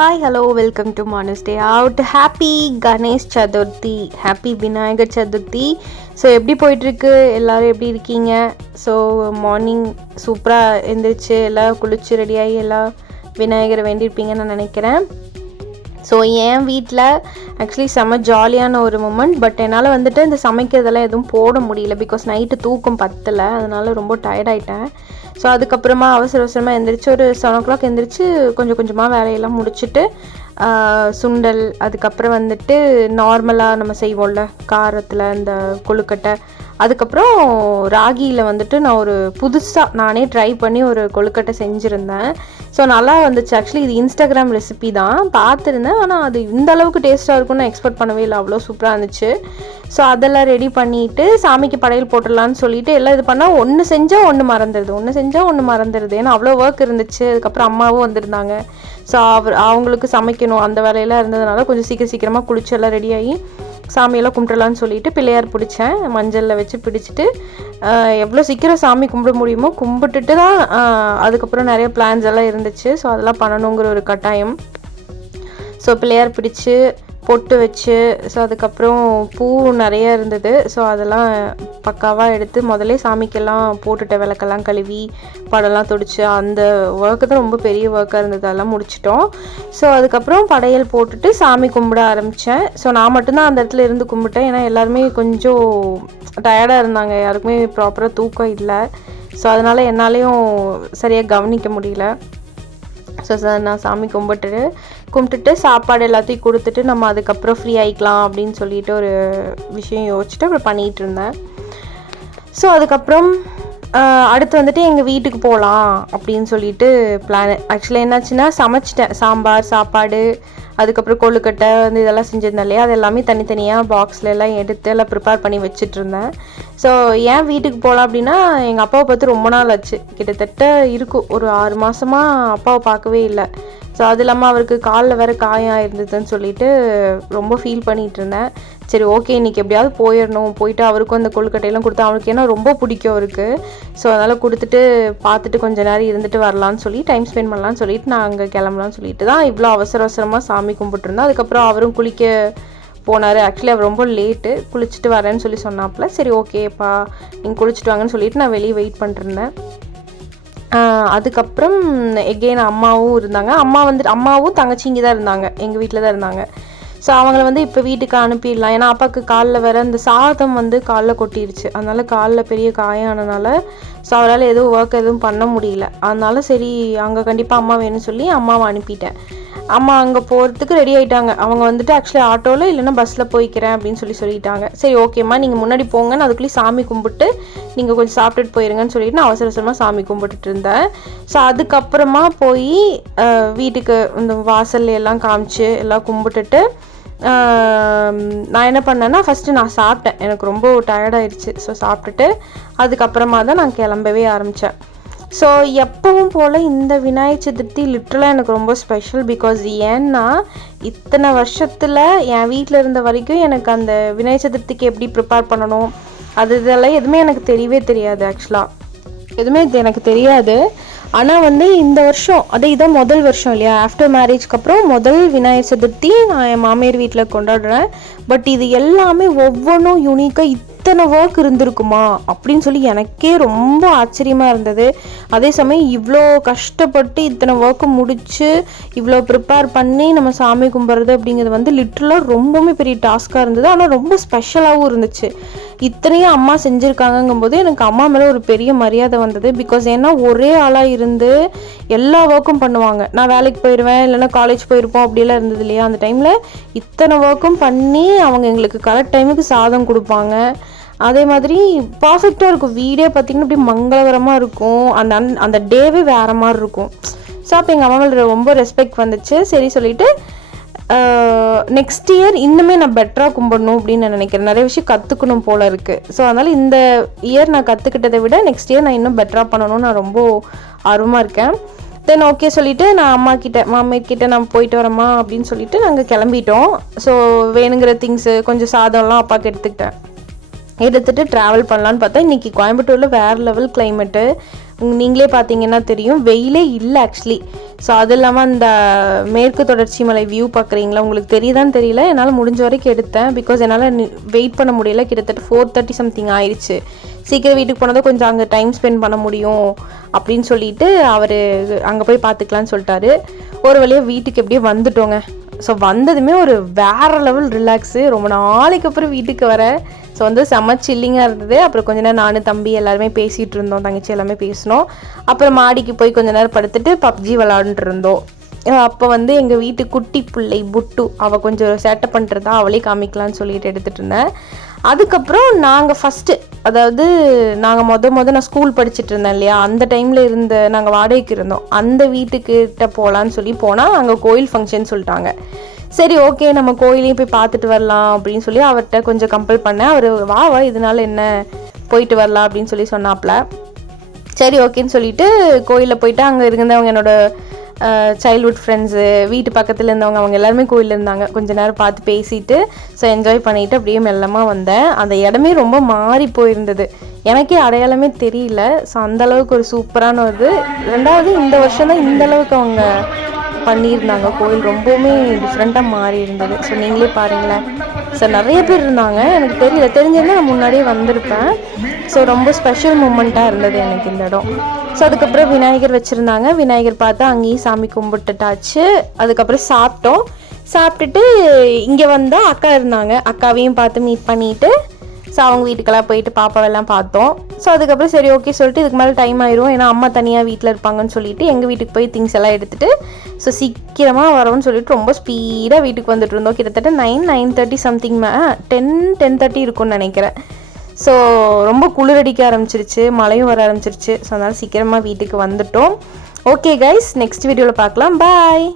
Hi, hello, welcome to Monus Day Out. Happy Ganesh Chaturthi, Happy Vinayagar Chaturthi. So எப்படி போயிட்டுருக்கு, எல்லோரும் எப்படி இருக்கீங்க? ஸோ மார்னிங் சூப்பராக எழுந்திரிச்சு எல்லாம் குளிச்சு ரெடியாகி எல்லாம் விநாயகரை வேண்டியிருப்பீங்கன்னு நான் நினைக்கிறேன். ஸோ என் வீட்டில் ஆக்சுவலி செம்ம ஜாலியான ஒரு மூமெண்ட். பட் என்னால் வந்துட்டு இந்த சமைக்கிறதெல்லாம் எதுவும் போட முடியல, பிகாஸ் நைட்டு தூக்கம் பத்தலை, அதனால் ரொம்ப டயர்டாயிட்டேன். ஸோ அதுக்கப்புறமா அவசரமாக எழுந்திரிச்சு ஒரு 7 o'clock எழுந்திரிச்சு கொஞ்சமாக வேலையெல்லாம் முடிச்சுட்டு சுண்டல், அதுக்கப்புறம் வந்துட்டு நார்மலாக நம்ம செய்வோம்ல காரத்தில் இந்த கொழுக்கட்டை, அதுக்கப்புறம் ராகியில் வந்துட்டு நான் ஒரு புதுசாக நானே ட்ரை பண்ணி ஒரு கொழுக்கட்டை செஞ்சுருந்தேன். ஸோ நல்லா வந்துச்சு. ஆக்சுவலி இது இன்ஸ்டாகிராம் ரெசிபி தான் பார்த்துருந்தேன், ஆனால் அது இந்த அளவுக்கு டேஸ்ட்டாக இருக்கும்னு நான் எக்ஸ்பெக்ட் பண்ணவே இல்லை, அவ்வளோ சூப்பராக இருந்துச்சு. ஸோ அதெல்லாம் ரெடி பண்ணிவிட்டு சாமிக்கு படையல் போட்டுடலான்னு சொல்லிட்டு எல்லாம் இது பண்ணால் ஒன்று செஞ்சால் ஒன்று மறந்துடுது, ஏன்னா அவ்வளோ ஒர்க் இருந்துச்சு. அதுக்கப்புறம் அம்மாவும் வந்திருந்தாங்க. ஸோ அவங்களுக்கு சமைக்கணும், அந்த வேலையெல்லாம் இருந்ததுனால கொஞ்சம் சீக்கிரமாக குளிச்சு எல்லாம் ரெடியாகி சாமியெல்லாம் கும்பிட்டுலான்னு சொல்லிட்டு பிள்ளையார் பிடிச்சேன், மஞ்சளில் வச்சு பிடிச்சிட்டு எவ்வளோ சீக்கிரம் சாமி கும்பிட முடியுமோ கும்பிட்டுட்டு தான் அதுக்கப்புறம் நிறைய பிளான்ஸ் எல்லாம் இருந்துச்சு. ஸோ அதெல்லாம் பண்ணணுங்கிற ஒரு கட்டாயம். ஸோ பிள்ளையார் பிடிச்சி பொட்டு வச்சு, ஸோ அதுக்கப்புறம் பூ நிறைய இருந்தது. ஸோ அதெல்லாம் பக்காவாக எடுத்து முதலே சாமிக்கெல்லாம் போட்டுட்ட, விளக்கெல்லாம் கழுவி படம்லாம் துடிச்சு, அந்த ஒர்க்கு தான் ரொம்ப பெரிய ஒர்க்காக இருந்தது, அதெல்லாம் முடிச்சிட்டோம். ஸோ அதுக்கப்புறம் படையல் போட்டுட்டு சாமி கும்பிட ஆரம்பித்தேன். ஸோ நான் மட்டும்தான் அந்த இடத்துல இருந்து கும்பிட்டேன், ஏன்னா எல்லாருமே கொஞ்சம் டயர்டாக இருந்தாங்க, யாருக்குமே ப்ராப்பராக தூக்கம் இல்லை. ஸோ அதனால் என்னாலேயும் சரியாக கவனிக்க முடியல. ஸோ நான் சாமி கும்பிட்டுட்டு சாப்பாடு எல்லாத்தையும் கொடுத்துட்டு நம்ம அதுக்கப்புறம் ஃப்ரீ ஆகிக்கலாம் அப்படின்னு சொல்லிட்டு ஒரு விஷயம் யோசிச்சுட்டு அப்புறம் பண்ணிகிட்டு இருந்தேன். ஸோ அதுக்கப்புறம் அடுத்து வந்துட்டு எங்கள் வீட்டுக்கு போகலாம் அப்படின்னு சொல்லிட்டு பிளான். ஆக்சுவலாக என்னாச்சுன்னா சமைச்சிட்டேன், சாம்பார் சாப்பாடு அதுக்கப்புறம் கொழுக்கட்டை வந்து இதெல்லாம் செஞ்சிருந்தேன் இல்லையா, அது எல்லாமே தனித்தனியாக பாக்ஸில் எல்லாம் எடுத்து எல்லாம் ப்ரிப்பேர் பண்ணி வச்சுட்ருந்தேன். ஸோ ஏன் வீட்டுக்கு போகலாம் அப்படின்னா, எங்கள் அப்பாவை பார்த்து ரொம்ப நாள் ஆச்சு, கிட்டத்தட்ட இருக்கும் ஒரு 6 மாதமாக அப்பாவை பார்க்கவே இல்லை. ஸோ அது இல்லாமல் அவருக்கு காலில் வேறு காயம் இருந்ததுன்னு சொல்லிட்டு ரொம்ப ஃபீல் பண்ணிகிட்டு இருந்தேன். சரி ஓகே, இன்றைக்கி எப்படியாவது போயிட்டு அவருக்கும் அந்த கொழுக்கட்டையெல்லாம் கொடுத்து, அவனுக்கு ஏன்னா ரொம்ப பிடிக்கும் அவருக்கு. ஸோ அதனால் கொடுத்துட்டு பார்த்துட்டு கொஞ்சம் நேரம் இருந்துட்டு வரலான்னு சொல்லி டைம் ஸ்பெண்ட் பண்ணலான்னு சொல்லிட்டு நான் அங்கே கிளம்பலான்னு சொல்லிட்டு தான் இவ்வளோ அவசரமாக சாமி கும்பிட்டுருந்தேன். அதுக்கப்புறம் அவரும் குளிக்க போனார். ஆக்சுவலி அவர் ரொம்ப லேட்டு, குளிச்சுட்டு வரேன்னு சொல்லி சொன்னாப்புல. சரி ஓகேப்பா நீங்கள் குளிச்சுட்டு வாங்கன்னு சொல்லிட்டு நான் வெளியே வெயிட் பண்ணிட்டுருந்தேன். அதுக்கப்புறம் எகெயின் அம்மாவும் இருந்தாங்க. அம்மாவும் தங்கச்சி இங்கே தான் இருந்தாங்க, எங்கள் வீட்டில் தான் இருந்தாங்க. ஸோ அவங்கள வந்து இப்போ வீட்டுக்கு அனுப்பிடலாம், ஏன்னா அப்பாவுக்கு காலில் வேறு அந்த சாதம் வந்து காலில் கொட்டிடுச்சு, அதனால் காலில் பெரிய காயம் ஆனதுனால ஸோ அவரால் எதுவும் பண்ண முடியல. அதனால சரி அங்கே கண்டிப்பாக அம்மா வேணும்னு சொல்லி அம்மாவை அனுப்பிட்டேன். அம்மா அங்கே போகிறதுக்கு ரெடி ஆகிட்டாங்க. அவங்க வந்துட்டு ஆக்சுவலி ஆட்டோவில் இல்லைன்னா பஸ்ஸில் போய்க்கிறேன் அப்படின்னு சொல்லிட்டாங்க. சரி ஓகேம்மா நீங்கள் முன்னாடி போங்கன்னு, அதுக்குள்ளேயே சாமி கும்பிட்டு நீங்கள் கொஞ்சம் சாப்பிட்டுட்டு போயிருங்கன்னு சொல்லிட்டு நான் அவசரமாக சாமி கும்பிட்டுட்டு இருந்தேன். ஸோ அதுக்கப்புறமா போய் வீட்டுக்கு இந்த வாசல்ல எல்லாம் காமிச்சு எல்லாம் கும்பிட்டுட்டு நான் என்ன பண்ணேன்னா, ஃபஸ்ட்டு நான் சாப்பிட்டேன், எனக்கு ரொம்ப டயர்டாயிடுச்சு. ஸோ சாப்பிட்டுட்டு அதுக்கப்புறமா தான் நான் கிளம்பவே ஆரம்பித்தேன். ஸோ எப்பவும் போல் இந்த விநாயகர் சதுர்த்தி லிட்ரலாக எனக்கு ரொம்ப ஸ்பெஷல். பிகாஸ் ஏன்னா இத்தனை வருஷத்தில் என் வீட்டில் இருந்த வரைக்கும் எனக்கு அந்த விநாயகர் சதுர்த்திக்கு எப்படி ப்ரிப்பேர் பண்ணணும் இதெல்லாம் எதுவுமே எனக்கு தெரியவே தெரியாது. ஆக்சுவலாக எதுவுமே எனக்கு தெரியாது. ஆனால் வந்து இந்த வருஷம் இதான் முதல் வருஷம் இல்லையா, ஆஃப்டர் மேரேஜ்க்கு அப்புறம் முதல் விநாயகர் சதுர்த்தி நான் என் மாமியார் வீட்டில் கொண்டாடுறேன். பட் இது எல்லாமே ஒவ்வொன்றும் யூனிக்காக இத்தனை ஒர்க் இருந்திருக்குமா அப்படின்னு சொல்லி எனக்கே ரொம்ப ஆச்சரியமாக இருந்தது. அதே சமயம் இவ்வளோ கஷ்டப்பட்டு இத்தனை ஒர்க்கு முடித்து இவ்வளோ ப்ரிப்பேர் பண்ணி நம்ம சாமி கும்பிட்றது அப்படிங்கிறது வந்து லிட்ரலாக ரொம்பவுமே பெரிய டாஸ்காக இருந்தது. ஆனால் ரொம்ப ஸ்பெஷலாகவும் இருந்துச்சு. இத்தனையும் அம்மா செஞ்சுருக்காங்கங்கும்போது எனக்கு அம்மா மேலே ஒரு பெரிய மரியாதை வந்தது. பிகாஸ் ஏன்னா ஒரே ஆளாக இருந்து எல்லா ஒர்க்கும் பண்ணுவாங்க. நான் வேலைக்கு போயிடுவேன், இல்லைன்னா காலேஜ் போயிருப்போம், அப்படியெல்லாம் இருந்தது இல்லையா. அந்த டைமில் இத்தனை ஒர்க்கும் பண்ணி அவங்க எங்களுக்கு கரெக்ட் டைமுக்கு சாதம் கொடுப்பாங்க. அதே மாதிரி பர்ஃபெக்டாக இருக்கும், வீடே பார்த்திங்கன்னா அப்படி மங்களகரமாக இருக்கும். அந்த டேவே வேறு மாதிரி இருக்கும். ஸோ அப்போ எங்கள் அம்மா மேலே ரொம்ப ரெஸ்பெக்ட் வந்துச்சு. சரி சொல்லிவிட்டு நெக்ஸ்ட் இயர் இன்னுமே நான் பெட்டராக கும்பிடணும் அப்படின்னு நான் நினைக்கிறேன். நிறைய விஷயம் கற்றுக்கணும் போல் இருக்குது. ஸோ அதனால் இந்த இயர் நான் கற்றுக்கிட்டதை விட நெக்ஸ்ட் இயர் நான் இன்னும் பெட்டராக பண்ணணும்னு நான் ரொம்ப ஆர்வமாக இருக்கேன். தென் ஓகே சொல்லிவிட்டு நான் மாமியார்கிட்ட நான் போயிட்டு வரேம்மா அப்படின்னு சொல்லிவிட்டு நாங்கள் கிளம்பிட்டோம். ஸோ வேணுங்கிற திங்ஸு கொஞ்சம் சாதம்லாம் அப்பாவுக்கு எடுத்துகிட்டு ட்ராவல் பண்ணலான்னு பார்த்தா இன்றைக்கி கோயம்புத்தூரில் வேறு லெவல் கிளைமேட்டு. நீங்களே பார்த்தீங்கன்னா தெரியும், வெயிலே இல்லை ஆக்சுவலி. ஸோ அது இல்லாமல் அந்த மேற்கு தொடர்ச்சி மலை வியூ பார்க்குறீங்களா, உங்களுக்கு தெரியுதான்னு தெரியல, என்னால் முடிஞ்ச வரைக்கும் எடுத்தேன். பிகாஸ் என்னால் வெயிட் பண்ண முடியல, கிட்டத்தட்ட 4:30 சம்திங் ஆயிடுச்சு. சீக்கிரம் வீட்டுக்கு போனதை கொஞ்சம் அங்கே டைம் ஸ்பெண்ட் பண்ண முடியும் அப்படின்னு சொல்லிட்டு அவர் அங்கே போய் பார்த்துக்கலான்னு சொல்லிட்டாரு. ஒரு வழியாக வீட்டுக்கு எப்படியே வந்துட்டோங்க. ஸோ வந்ததுமே ஒரு வேறு லெவல் ரிலாக்ஸு, ரொம்ப நாளைக்கு அப்புறம் வீட்டுக்கு வரேன். ஸோ வந்து செம்ம சில்லிங்காக இருந்தது. அப்புறம் கொஞ்ச நேரம் நான் தம்பி எல்லாருமே பேசிகிட்டு இருந்தோம், தங்கச்சி எல்லாமே பேசினோம். அப்புறம் மாடிக்கு போய் கொஞ்ச நேரம் படுத்துட்டு பப்ஜி விளாண்டுட்டு இருந்தோம். அப்போ வந்து எங்கள் வீட்டு குட்டி பிள்ளை புட்டு அவள் கொஞ்சம் சேட்டை பண்ணுறதா அவளே காமிக்கலான்னு சொல்லிட்டு எடுத்துகிட்டு இருந்தேன். அதுக்கப்புறம் நாங்கள் ஃபஸ்ட்டு, அதாவது நாங்கள் நான் ஸ்கூல் படிச்சுட்டு இருந்தேன் இல்லையா, அந்த டைமில் நாங்கள் வாடகைக்கு இருந்தோம். அந்த வீட்டுக்கிட்ட போகலான்னு சொல்லி போனால் அங்கே கோயில் ஃபங்க்ஷன் சொல்லிட்டாங்க. சரி ஓகே நம்ம கோயிலையும் போய் பார்த்துட்டு வரலாம் அப்படின்னு சொல்லி அவர்கிட்ட கொஞ்சம் கம்பல் பண்ணேன். அவர் வா இதனால என்ன, போயிட்டு வரலாம் அப்படின்னு சொல்லி சொன்னாப்புல. சரி ஓகேன்னு சொல்லிட்டு கோயிலில் போயிட்டு அங்கே இருந்தவங்க என்னோட சைல்ட்ஹுட் ஃப்ரெண்ட்ஸு, வீட்டு பக்கத்தில் இருந்தவங்க, அவங்க எல்லாருமே கோயிலில் இருந்தாங்க. கொஞ்சம் நேரம் பார்த்து பேசிட்டு ஸோ என்ஜாய் பண்ணிவிட்டு அப்படியே மெல்லமாக வந்தேன். அந்த இடமே ரொம்ப மாறி போயிருந்தது, எனக்கே அடையாளமே தெரியல. ஸோ அந்தளவுக்கு ஒரு சூப்பரான ஒரு ரெண்டாவது இந்த வருஷம் தான் இந்தளவுக்கு அவங்க பண்ணியிருந்தாங்க. கோயில் ரொம்பவுமே டிஃப்ரெண்ட்டாக மாறி இருந்தது. ஸோ நீங்களே பாருங்களேன். ஸோ நிறைய பேர் இருந்தாங்க, எனக்கு தெரிஞ்சிருந்தால் நான் முன்னாடியே வந்திருப்பேன். ஸோ ரொம்ப ஸ்பெஷல் மூமெண்ட்டாக இருந்தது எனக்கு இந்த இடம். ஸோ அதுக்கப்புறம் விநாயகர் வச்சுருந்தாங்க, விநாயகர் பார்த்தா அங்கேயும் சாமி கும்பிட்டுட்டாச்சு. அதுக்கப்புறம் சாப்பிட்டுட்டு இங்கே வந்தால் அக்கா இருந்தாங்க, அக்காவையும் பார்த்து மீட் பண்ணிவிட்டு ஸோ அவங்க வீட்டுக்கெல்லாம் போயிட்டு பாப்பாவெல்லாம் பார்த்தோம். ஸோ அதுக்கப்புறம் சரி ஓகே சொல்லிட்டு இதுக்கு மேலே டைம் ஆயிரும், ஏன்னா அம்மா தனியாக வீட்டில் இருப்பாங்கன்னு சொல்லிட்டு எங்கள் வீட்டுக்கு போய் திங்ஸ் எல்லாம் எடுத்துகிட்டு ஸோ சீக்கிரமாக வரோன்னு சொல்லிட்டு ரொம்ப ஸ்பீடாக வீட்டுக்கு வந்துட்டு இருந்தோம். கிட்டத்தட்ட 9:30 சம்திங் 10:30 இருக்கும்னு நினைக்கிறேன். ஸோ ரொம்ப குளிரடிக்க ஆரம்பிச்சிருச்சு, மழையும் வர ஆரம்பிச்சிருச்சு. ஸோ அதனால் சீக்கிரமாக வீட்டுக்கு வந்துட்டோம். ஓகே கைஸ், நெக்ஸ்ட் வீடியோவில் பார்க்கலாம். பாய்.